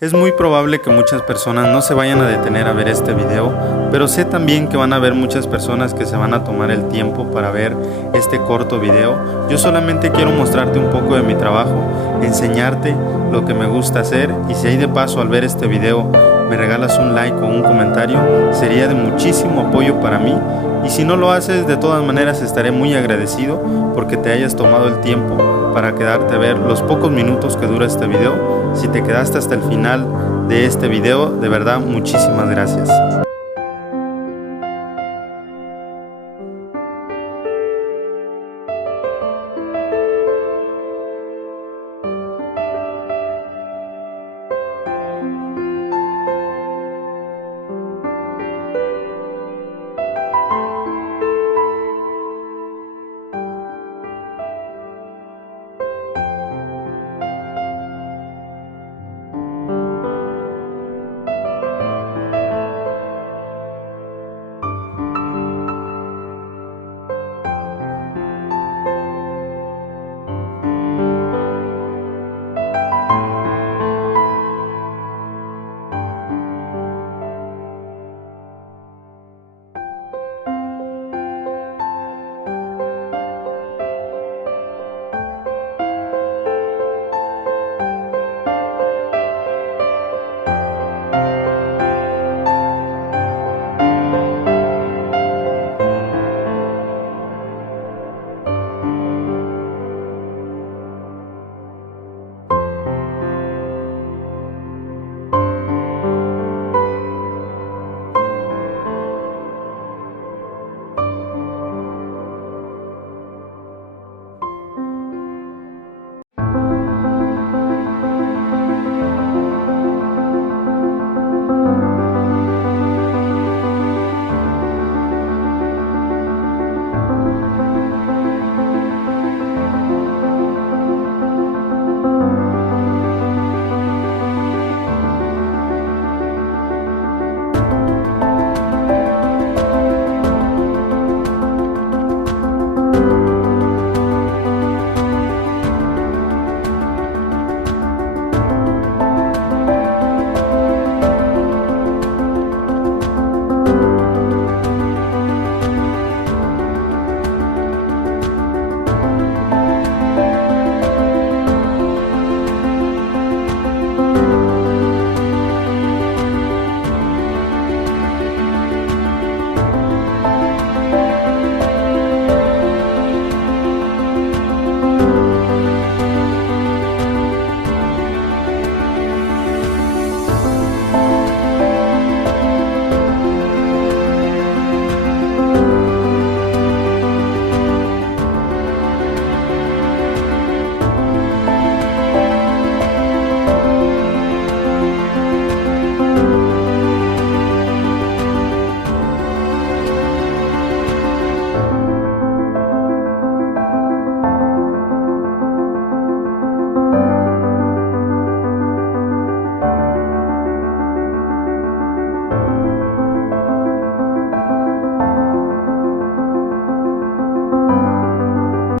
Es muy probable que muchas personas no se vayan a detener a ver este video, pero sé también que van a haber muchas personas que se van a tomar el tiempo para ver este corto video. Yo solamente quiero mostrarte un poco de mi trabajo, enseñarte lo que me gusta hacer, y si hay de paso al ver este video me regalas un like o un comentario, sería de muchísimo apoyo para mí. Y si no lo haces, de todas maneras estaré muy agradecido porque te hayas tomado el tiempo para quedarte a ver los pocos minutos que dura este video. Si te quedaste hasta el final de este video, de verdad muchísimas gracias.